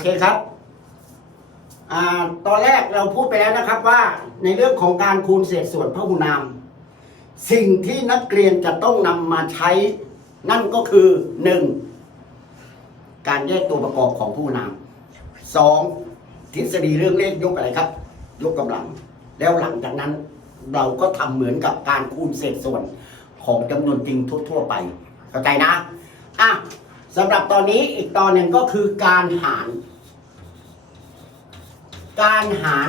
เคครับอตอนแรกเราพูดไปแล้วนะครับว่าในเรื่องของการคูณเศษส่วนพหุนาม สิ่งที่นักเรียนจะต้องนำมาใช้ นั่นก็คือหนึ่งการแยกตัวประกอบของพหุนามสองทฤษฎีเรื่องเลขยกอะไรครับ ยกกำลัง แล้วหลังจากนั้นเราก็ทำเหมือนกับการคูณเศษส่วนของจำนวนจริงทั่ว ๆ ไป เข้าใจนะ อะสำหรับตอนนี้อีกตอนหนึ่งก็คือการหาร การหาร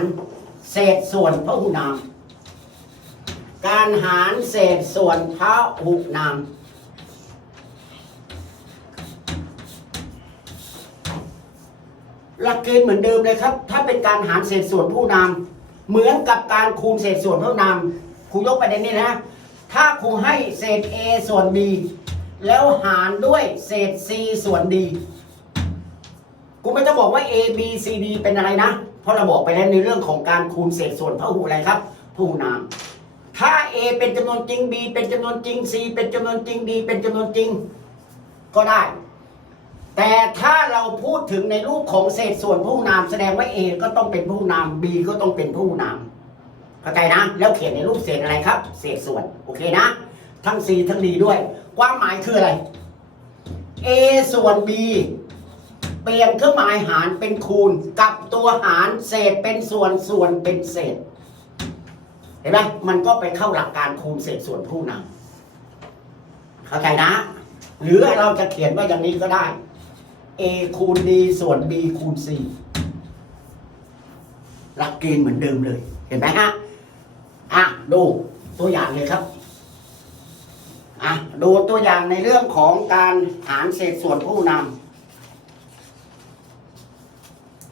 เศษส่วนพหุนาม การหารเศษส่วนพหุนาม หลักเกณฑ์เหมือนเดิมเลยครับ ถ้าเป็นการหารเศษส่วนผู้นามเหมือนกับการคูณเศษส่วนผู้นามครูยกประเด็นนี้นะ ถ้าครูให้เศษ a ส่วน b แล้วหารด้วยเศษ c ส่วน d กูไม่ต้องบอกว่า a b c d เป็นอะไรนะ เพราะเราบอกไปแล้วในเรื่องของการคูณเศษส่วนพหุอะไรครับพหุนามถ้า a เป็นจำนวนจริง b เป็นจำนวนจริง c เป็นจำนวนจริง d เป็นจำนวนจริง ก็ได้ แต่ถ้าเราพูดถึงในรูปของเศษส่วนผู้นามแสดงว่า A ก็ต้องเป็นผู้นาม B ก็ต้องเป็นผู้นามเข้าใจนะ แล้วเขียนในรูปเศษอะไรครับ เศษส่วนโอเคนะ ทั้ง C ทั้ง D ด้วย ความหมายคืออะไร A ส่วน B ปลี่ยนเครื่องหมายหารเป็นคูณกับตัวหารเศษเป็นส่วนส่วนเป็นเศษ เห็นไหมมันก็ไปเข้าหลักการคูณเศษส่วนผู้นำเข้าใจนะ หรือเราจะเขียนว่าอย่างนี้ก็ได้ a คูณ d ส่วน b คูณ c หลักเกณฑ์เหมือนเดิมเลย เห็นไหมฮะอะดูตัวอย่างเลยครับอะดูตัวอย่างในเรื่องของการหารเศษส่วนผู้นำ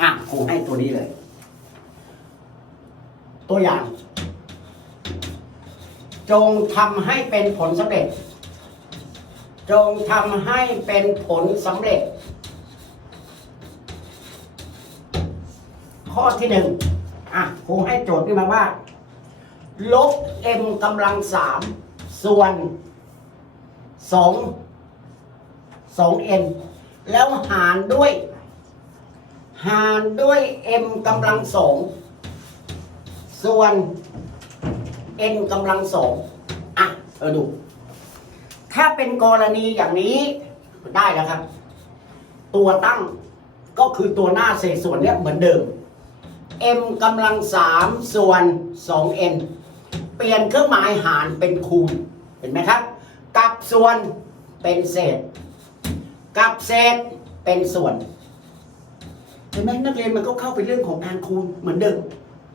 อะครูให้ตัวนี้เลย ตัวอย่าง จงทำให้เป็นผลสำเร็จ จงทำให้เป็นผลสำเร็จ ข้อที่หนึ่งอะครูให้โจทย์ขึ้นมาว่า ลบ m กำลังสามส่วนสองสอง n แล้วหารด้วย หารด้วย m กำลังสองส่วน n กำลังสองอะเออดู ถ้าเป็นกรณีอย่างนี้ได้แล้วครับ ตัวตั้งก็คือตัวหน้าเศษส่วนเนี้ยเหมือนเดิม m กำลังสามส่วน 2n เปลี่ยนเครื่องหมายหารเป็นคูณ เห็นไหมครับ กับส่วนเป็นเศษ กับเศษเป็นส่วน ห็นไหมนักเรียนมันก็เข้าไปเรื่องของการคูณเหมือนเดิม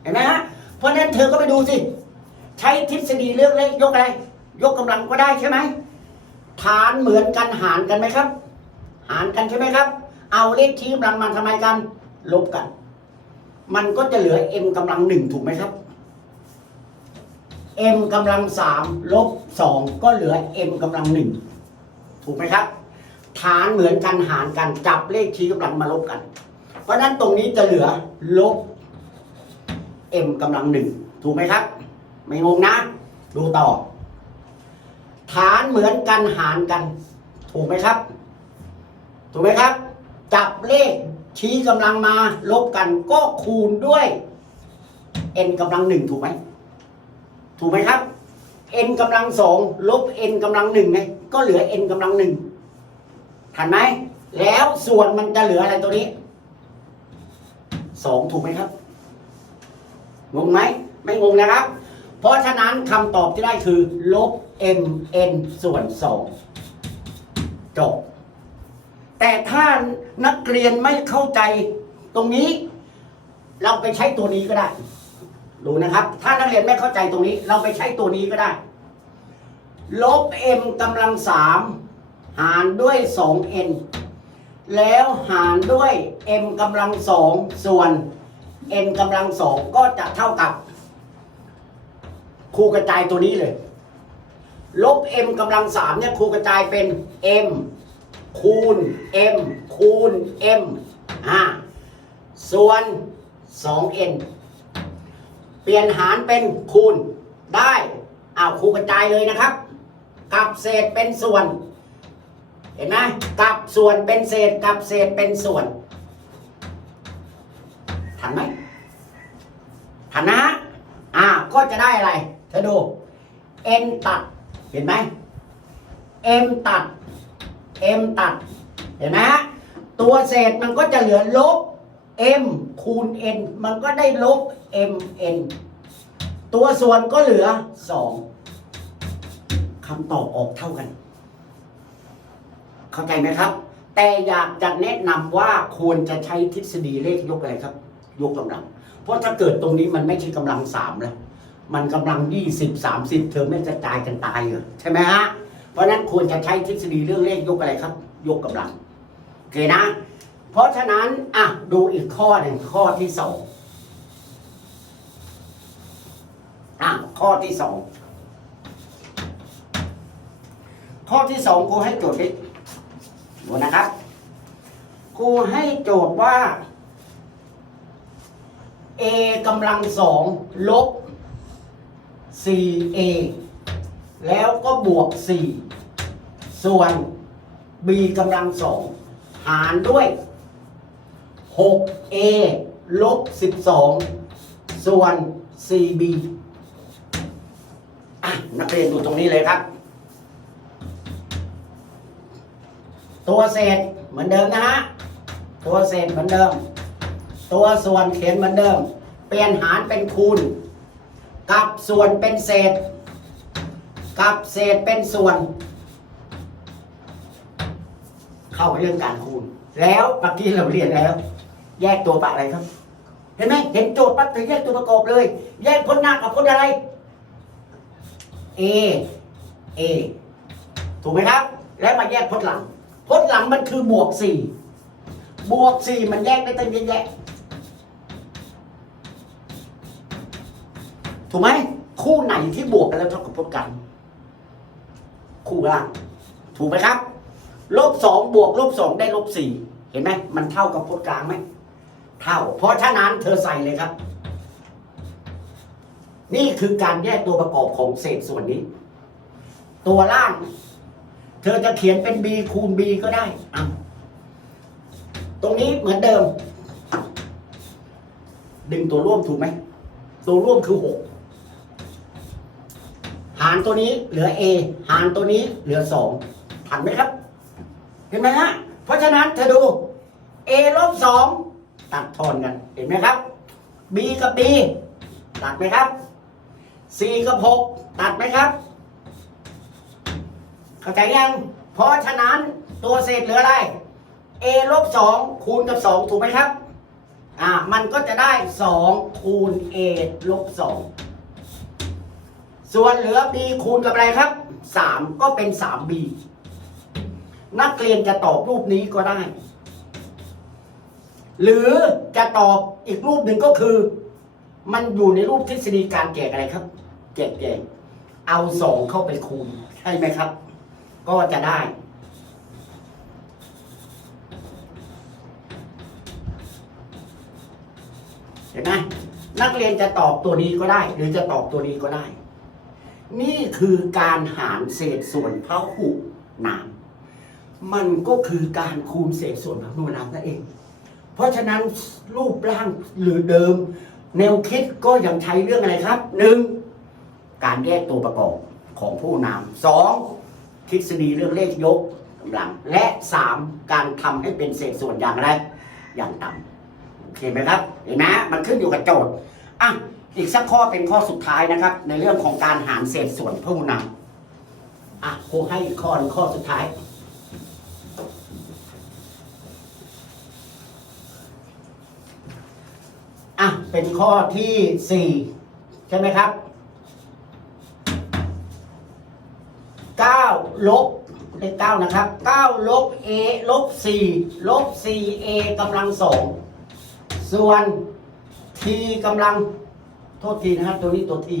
เห็นไหมฮะเพราะฉะนั้นเธอก็ไปดูสิ ใช้ทฤษฎีเลือกเลขยกอะไร ยกกำลังก็ได้ใช่ไหมฐานเหมือนกันหารกันไหมครับ หารกันใช่ไหมครับ เอาเลขชี้กำลังมาทำไมกัน ลบกัน มันก็จะเหลือ m กำลังหนึ่งถูกไหมครับ m กำลังสามลบสองก็เหลือ m กำลังหนึ่งถูกไหมครับ ฐานเหมือนกันหารกันจับเลขชี้กำลังมาลบกัน เพราะฉะนั้นตรงนี้จะเหลือลบ m กำลังหนึ่งถูกไหมครับ ไม่งงนะ ดูต่อ ฐานเหมือนกันหารกัน ถูกไหมครับ ถูกไหมครับ จับเลขชี้กำลังมาลบกันก็คูณด้วย n กำลังหนึ่งถูกไหมถูกไหมครับ n กำลังสองลบ n กำลังหนึ่งไงก็เหลือ n กำลังหนึ่งทันไหม แล้วส่วนมันจะเหลืออะไรตัวนี้ สองถูกไหมครับ งงไหม ไม่งงนะครับ เพราะฉะนั้นคำตอบที่ได้คือ ลบ m n ส่วนสองจบ แต่ถ้านักเรียนไม่เข้าใจตรงนี้ เราไปใช้ตัวนี้ก็ได้ดูนะครับ ถ้านักเรียนไม่เข้าใจตรงนี้ เราไปใช้ตัวนี้ก็ได้ ลบ m กำลังสามหารด้วย 2n แล้วหารด้วย m กำลังสองส่วน n กำลังสองก็จะเท่ากับครูกระจายตัวนี้เลย ลบ m กำลังสามเนี่ยครูกระจายเป็น m คูณ m คูณ m อ่าส่วน 2n เปลี่ยนหารเป็นคูณได้อ้าวครูกระจายเลยนะครับ กับเศษเป็นส่วน เห็นไหมกับส่วนเป็นเศษกับเศษเป็นส่วน ทันไหมทันนะฮะอ่าก็จะได้อะไร เธอดู n ตัด เห็นไหม m ตัด m ตัด เห็นไหมฮะตัวเศษมันก็จะเหลือลบ m คูณ n มันก็ได้ลบ m n ตัวส่วนก็เหลือ 2คำตอบออกเท่ากัน เข้าใจไหมครับ แต่อยากจะแนะนำว่าควรจะใช้ทฤษฎีเลขยกอะไรครับ ยกกำลัง เพราะถ้าเกิดตรงนี้มันไม่ใช่กำลังสามแล้วมันกำลังยี่สิบสามสิบเธอไม่กระจายกันตายเหรอใช่ไหมฮะเพราะนั้นควรจะใช้ทฤษฎีเรื่องเลขยกอะไรครับ ยกกำลังโอเคนะ เพราะฉะนั้นอะดูอีกข้อหนึ่งข้อที่สองอะข้อที่สองข้อที่สองครูให้โจทย์ ดูนะครับ ครูให้โจทย์ว่า a กำลังสองลบ 4a แล้วก็บวก 4 ส่วน b กำลังสองหารด้วย 6a ลบ 12 ส่วน 4b อะนักเรียนดูตรงนี้เลยครับ ตัวเศษเหมือนเดิมนะฮะ ตัวเศษเหมือนเดิม ตัวส่วนเขียนเหมือนเดิม เปลี่ยนหารเป็นคูณ กับส่วนเป็นเศษ กับเศษเป็นส่วน เข้าเรื่องการคูณ แล้วเมื่อกี้เราเรียนแล้ว แยกตัวปะอะไรครับ เห็นไหมเห็นโจทย์ปั๊บเธอแยกตัวประกอบเลย แยกพจน์หน้ากับพจน์อะไร A A ถูกไหมครับ แล้วมาแยกพจน์หลัง พจน์หลังมันคือบวกสี่บวกสี่มันแยกได้ตั้งเยอะแยะถูกไหมคู่ไหนที่บวกกันแล้วเท่ากับพจน์กัน คู่ล่างถูกไหมครับลบสองบวกลบสองได้ลบสี่เห็นไหมมันเท่ากับพจน์กลางไหมเท่า เพราะฉะนั้นเธอใส่เลยครับ นี่คือการแยกตัวประกอบของเศษส่วนนี้ ตัวล่าง เธอจะเขียนเป็น b คูณ b ก็ได้อะตรงนี้เหมือนเดิม ดึงตัวร่วมถูกไหม ตัวร่วมคือ6หารตัวนี้เหลือ a หารตัวนี้เหลือ2ทันไหมครับ เห็นไหมฮะ เพราะฉะนั้นเธอดู a ลบ2ตัดทอนกัน เห็นไหมครับ b กับ b ตัดไหมครับ c กับ 6 ตัดไหมครับ เข้าใจยัง เพราะฉะนั้นตัวเศษเหลืออะไร a ลบ2คูณกับ2ถูกไหมครับ อ่า มันก็จะได้2คูณ a ลบ2ส่วนเหลือ b คูณกับอะไรครับ3ก็เป็น 3b นักเรียนจะตอบรูปนี้ก็ได้ หรือจะตอบอีกรูปหนึ่งก็คือ มันอยู่ในรูปทฤษฎีการแจกอะไรครับ แจกแจกเอาสองเข้าไปคูณ ใช่ไหมครับ ก็จะได้ เห็นไหมนักเรียนจะตอบตัวนี้ก็ได้ หรือจะตอบตัวนี้ก็ได้ นี่คือการหารเศษส่วนพหุนาม มันก็คือการคูณเศษส่วนพหุนามนั่นเอง เพราะฉะนั้นรูปร่างหรือเดิม แนวคิดก็ยังใช้เรื่องอะไรครับหนึ่งการแยกตัวประกอบของผู้นำสอง ฤษฎีเรื่องเลขยกกำลัง และสามการทำให้เป็นเศษส่วนอย่างไร อย่างต่ำโอเคไหมครับ เห็นไหมมันขึ้นอยู่กับโจทย์อะอีกสักข้อเป็นข้อสุดท้ายนะครับ ในเรื่องของการหารเศษส่วนผู้นำอะครูให้ข้อหนึ่งข้อสุดท้ายอะเป็นข้อที่สี่ใช่ไหมครับเก้า ลบเลขเก้านะครับเก้าลบ a ลบสี่ลบสี่ a กำลังสองส่วน t กำลังโทษทีนะครับ ตัวนี้ตัว t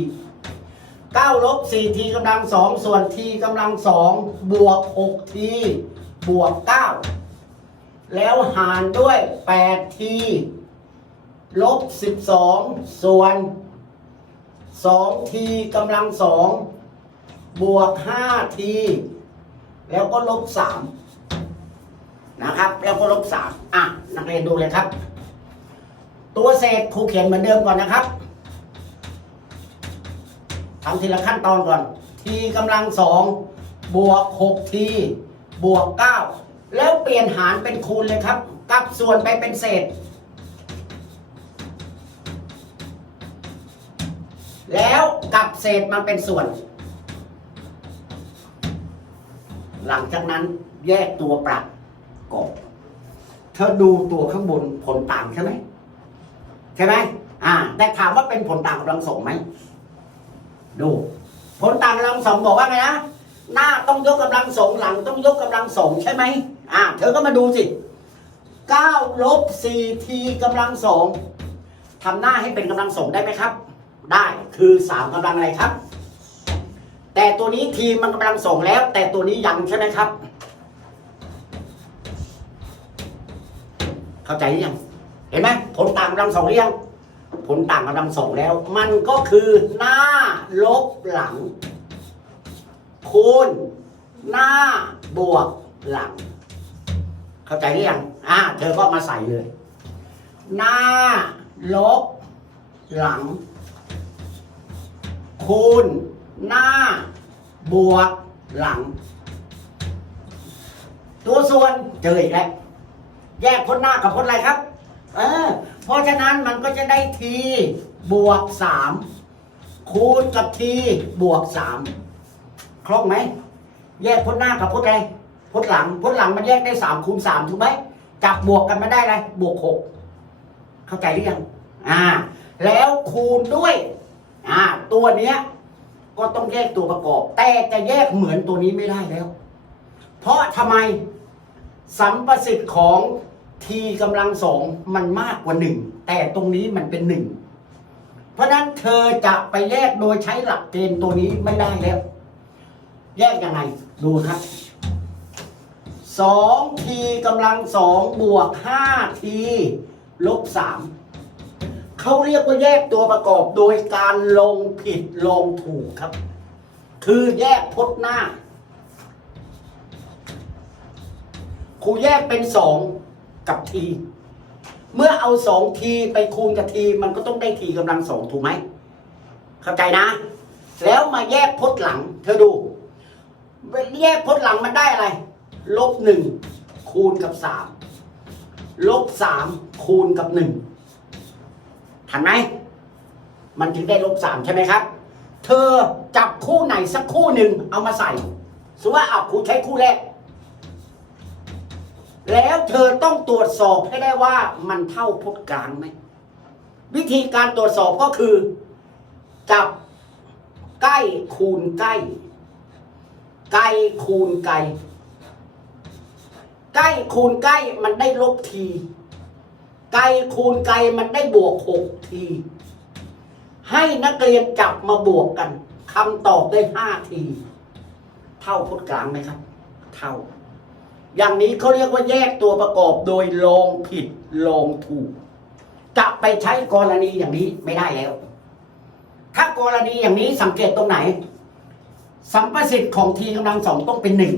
เก้าลบสี่ t กำลังสองส่วน t กำลังสองบวกหก t บวกเก้าแล้วหารด้วยแปด t ลบสิบสองส่วนสองทีกำลังสอง บวกห้าทีแล้วก็ลบสามนะครับ แล้วก็ลบสามอะ นักเรียนดูเลยครับ ตัวเศษครูเขียนเหมือนเดิมก่อนนะครับทำทีละขั้นตอนก่อนทีกำลังสองบวกหกทีบวกเก้าแล้วเปลี่ยนหารเป็นคูณเลยครับกลับส่วนไปเป็นเศษ แล้วกลับเศษมาเป็นส่วน หลังจากนั้นแยกตัวประกอบเธอดูตัวข้างบนผลต่างใช่ไหมใช่ไหมอ่า แต่ถามว่าเป็นผลต่างกำลังสองไหมดู ผลต่างกำลังสองบอกว่าไงนะหน้าต้องยกกำลังสองหลังต้องยกกำลังสองใช่ไหมอ่า เธอก็มาดูสิเก้าลบสี่ทีกำลังสองทำหน้าให้เป็นกำลังสองได้ไหมครับ ได้คือสามกำลังอะไรครับ แต่ตัวนี้ทีมมันกำลังส่งแล้ว แต่ตัวนี้ยังใช่ไหมครับ เข้าใจหรือยัง เห็นไหมผลต่างกำลังสองหรือยัง ผลต่างกำลังสองแล้ว มันก็คือหน้าลบหลัง คูณ หน้าบวกหลัง เข้าใจหรือยังอ่าเธอก็มาใส่เลย หน้าลบหลัง คูณ หน้า บวก หลัง ตัวส่วนเจออีกแล้วแยกพ้นหน้ากับพ้นอะไรครับ เออ เพราะฉะนั้นมันก็จะได้ทีบวกสามคูณกับทีบวกสามคล่องไหม แยกพ้นหน้ากับพ้นอะไรพ้นหลังพ้นหลังมันแยกได้สามคูณสามถูกไหมจับบวกกันมาได้อะไรบวกหกเข้าใจหรือยังอ่า แล้วคูณด้วย อ่า ตัวเนี้ย ก็ต้องแยกตัวประกอบ แต่จะแยกเหมือนตัวนี้ไม่ได้แล้ว เพราะทำไมสัมประสิทธิ์ของทีกำลังสองมันมากกว่าหนึ่งแต่ตรงนี้มันเป็นหนึ่งเพราะฉะนั้นเธอจะไปแยกโดยใช้หลักเกณฑ์ตัวนี้ไม่ได้แล้ว แยกยังไงดูครับสองทีกำลังสองบวกห้าทีลบสาม เขาเรียกว่าแยกตัวประกอบโดยการลงผิดลงถูกครับ คือแยกพจน์หน้า ครูแยกเป็นสองกับที เมื่อเอาสองทีไปคูณกับทีมันก็ต้องได้ทีกำลังสองถูกไหม เข้าใจนะ แล้วมาแยกพจน์หลัง เธอดู แยกพจน์หลังมันได้อะไร ลบหนึ่งคูณกับสามลบสามคูณกับหนึ่ง ทันไหม มันถึงได้ลบสามใช่ไหมครับ เธอจับคู่ไหนสักคู่หนึ่งเอามาใส่สมมติว่าเอาครูใช้คู่แรก แล้วเธอต้องตรวจสอบให้ได้ว่ามันเท่าพจน์กลางไหม วิธีการตรวจสอบก็คือ จับใกล้คูณใกล้ไกลคูณไกลใกล้คูณใกล้มันได้ลบที ไกลคูณไกลมันได้บวกหกที ให้นักเรียนจับมาบวกกันคำตอบได้ห้าที เท่าพจน์กลางไหมครับ เท่า อย่างนี้เขาเรียกว่าแยกตัวประกอบโดยลงผิดลงถูก จะไปใช้กรณีอย่างนี้ไม่ได้แล้ว ถ้ากรณีอย่างนี้สังเกตตรงไหน สัมประสิทธิ์ของทีกำลังสองต้องเป็นหนึ่ง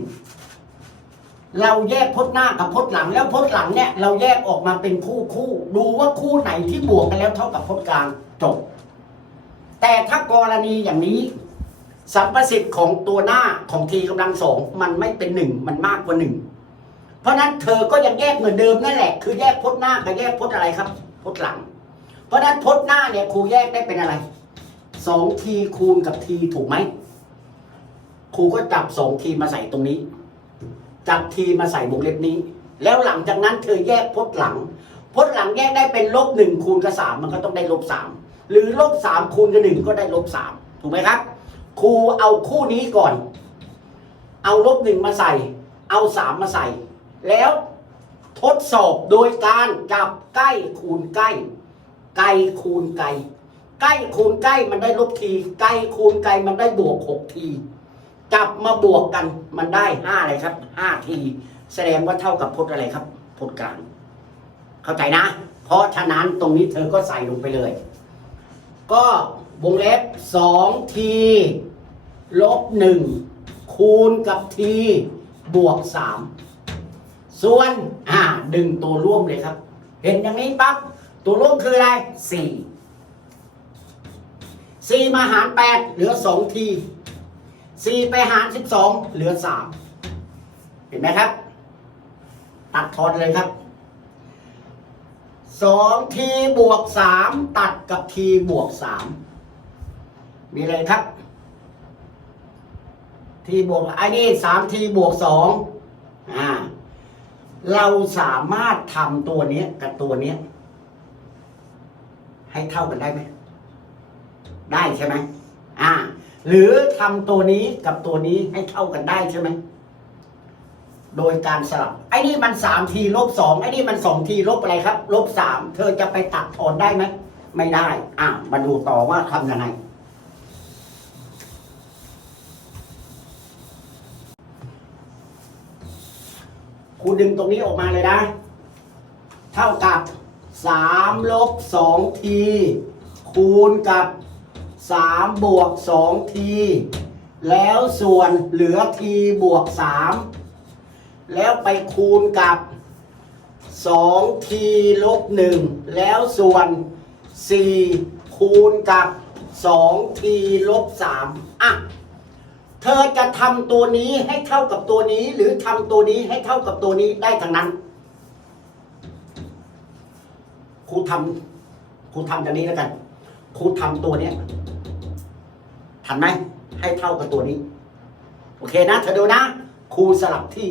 เราแยกพจน์หน้ากับพจน์หลัง แล้วพจน์หลังเนี่ยเราแยกออกมาเป็นคู่คู่ ดูว่าคู่ไหนที่บวกกันแล้วเท่ากับพจน์กลางจบ แต่ถ้ากรณีอย่างนี้ สัมประสิทธิ์ของตัวหน้าของทีกำลังสองมันไม่เป็นหนึ่งมันมากกว่าหนึ่งเพราะฉะนั้นเธอก็ยังแยกเหมือนเดิมนั่นแหละ คือแยกพจน์หน้ากับแยกพจน์อะไรครับพจน์หลัง เพราะฉะนั้นพจน์หน้าเนี่ยครูแยกได้เป็นอะไรสองทีคูณกับทีถูกไหมครูก็จับสองทีมาใส่ตรงนี้ จับทีมาใส่วงเล็บนี้ แล้วหลังจากนั้นเธอแยกพจน์หลังพจน์หลังแยกได้เป็นลบหนึ่งคูณกับสามมันก็ต้องได้ลบสามหรือลบสามคูณกับหนึ่งก็ได้ลบสามถูกไหมครับ ครูเอาคู่นี้ก่อน เอาลบหนึ่งมาใส่ เอาสามมาใส่ แล้วทดสอบโดยการจับใกล้คูณใกล้ ไกลคูณไกล ใกล้คูณใกล้มันได้ลบที ไกลคูณไกลมันได้บวกหกที จับมาบวกกันมันได้ห้าอะไรครับห้าทีแสดงว่าเท่ากับพจน์อะไรครับพจน์กลาง เข้าใจนะ เพราะฉะนั้นตรงนี้เธอก็ใส่ลงไปเลย ก็วงเล็บสองทีลบหนึ่งคูณกับทีบวกสามส่วนอ่าดึงตัวร่วมเลยครับ เห็นอย่างนี้ปั๊บตัวร่วมคืออะไรสี่สี่มาหารแปดเหลือสองที สี่ไปหารสิบสองเหลือสามเห็นไหมครับ ตัดทอนเลยครับสองทีบวกสามตัดกับทีบวกสามมีอะไรครับทีบวกไอ้นี่สามทีบวกสองอ่า เราสามารถทำตัวนี้กับตัวนี้ ให้เท่ากันได้ไหม ได้ใช่ไหมอ่า หรือทำตัวนี้กับตัวนี้ให้เท่ากันได้ใช่ไหม โดยการสลับ ไอ้นี่มันสามทีลบสองไอ้นี่มันสองทีลบอะไรครับ ลบสามเธอจะไปตัดทอนได้ไหม ไม่ได้ อ่ามาดูต่อว่าทำยังไงครูดึงตรงนี้ออกมาเลยนะ เท่ากับสามลบสองที คูณกับ สามบวกสองทีแล้วส่วนเหลือทีบวกสามแล้วไปคูณกับสองทีลบหนึ่งแล้วส่วนสี่คูณกับสองทีลบสามอะ เธอจะทำตัวนี้ให้เท่ากับตัวนี้ หรือทำตัวนี้ให้เท่ากับตัวนี้ได้ทั้งนั้นครูทำครูทำอย่างนี้แล้วกันครูทำตัวเนี้ย ทันไหมให้เท่ากับตัวนี้ โอเคนะเธอดูนะครูสลับที่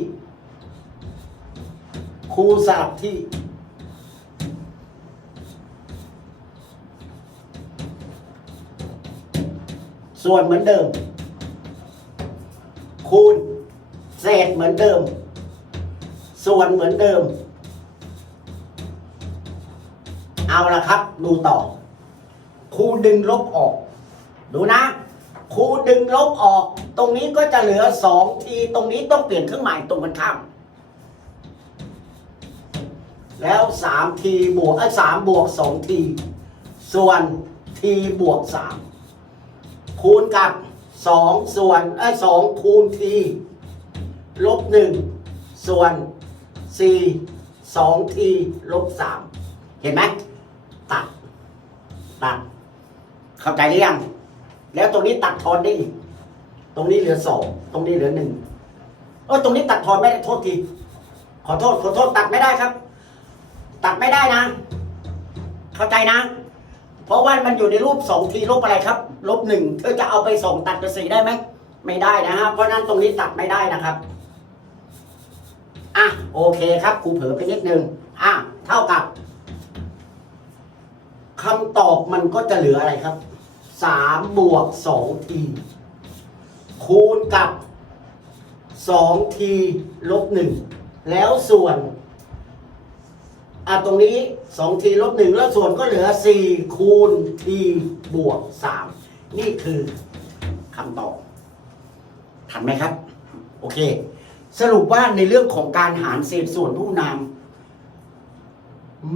ครูสลับที่ ส่วนเหมือนเดิม คูณ เศษเหมือนเดิม ส่วนเหมือนเดิม เอาละครับ ดูต่อครูดึงลบออก ดูนะ ครูดึงลบออก ตรงนี้ก็จะเหลือสองทีตรงนี้ต้องเปลี่ยนเครื่องหมายตรงกันข้ามแล้วสามทีบวกไอ้สามบวกสองทีส่วนทีบวกสามคูณกับสองส่วนไอ้สองคูณทีลบหนึ่งส่วนสี่สองทีลบสามเห็นไหมตัดตัดเข้าใจหรือยัง แล้วตรงนี้ตัดทอนได้อีก ตรงนี้เหลือสองตรงนี้เหลือหนึ่งเออตรงนี้ตัดทอนไม่ได้โทษที ขอโทษขอโทษตัดไม่ได้ครับ ตัดไม่ได้นะ เข้าใจนะ เพราะว่ามันอยู่ในรูปสองทีลบอะไรครับ ลบหนึ่งเธอจะเอาไปส่งตัดกับสี่ได้ไหมไม่ได้นะฮะเพราะฉะนั้นตรงนี้ตัดไม่ได้นะครับอะโอเคครับครูเผลอไปนิดนึงอะเท่ากับคำตอบมันก็จะเหลืออะไรครับ สามบวกสองทีคูณกับสองทีลบหนึ่งแล้วส่วน อะตรงนี้สองทีลบหนึ่งแล้วส่วนก็เหลือสี่คูณทีบวกสามนี่คือคำตอบ ทันไหมครับ โอเค สรุปว่าในเรื่องของการหารเศษส่วนผู้นา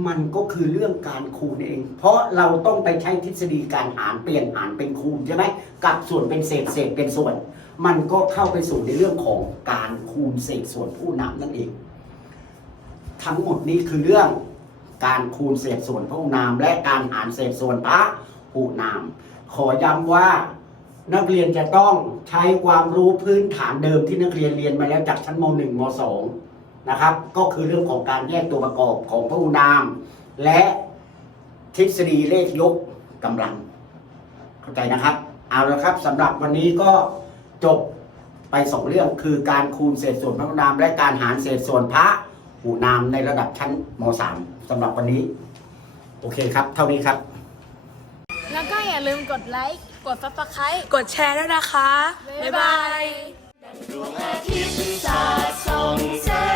มันก็คือเรื่องการคูณเอง เพราะเราต้องไปใช้ทฤษฎีการหารเปลี่ยนหารเป็นคูณใช่ไหมกับส่วนเป็นเศษเศษเป็นส่วน มันก็เข้าไปสู่ในเรื่องของการคูณเศษส่วนผู้นานั่นเอง ทั้งหมดนี้คือเรื่องการคูณเศษส่วนพระนามและการหารเศษส่วนพระผู้นามขอย้ำว่านักเรียนจะต้องใช้ความรู้พื้นฐานเดิมที่นักเรียนเรียนมาแล้วจากชั้นม .1 ม .2 นะครับ ก็คือเรื่องของการแยกตัวประกอบของพระนาม และทฤษฎีเลขยกกำลัง เข้าใจนะครับ เอาละครับสำหรับวันนี้ก็จบไปสองเรื่องคือการคูณเศษส่วนพระนาม และการหารเศษส่วนพระผู้นามในระดับชั้นม .3 สำหรับวันนี้ โอเคครับ เท่านี้ครับ แล้วก็อย่าลืมกดไลค์ กด subscribe กดแชร์ด้วยนะคะ บ๊ายบาย ดวงอาทิตย์สา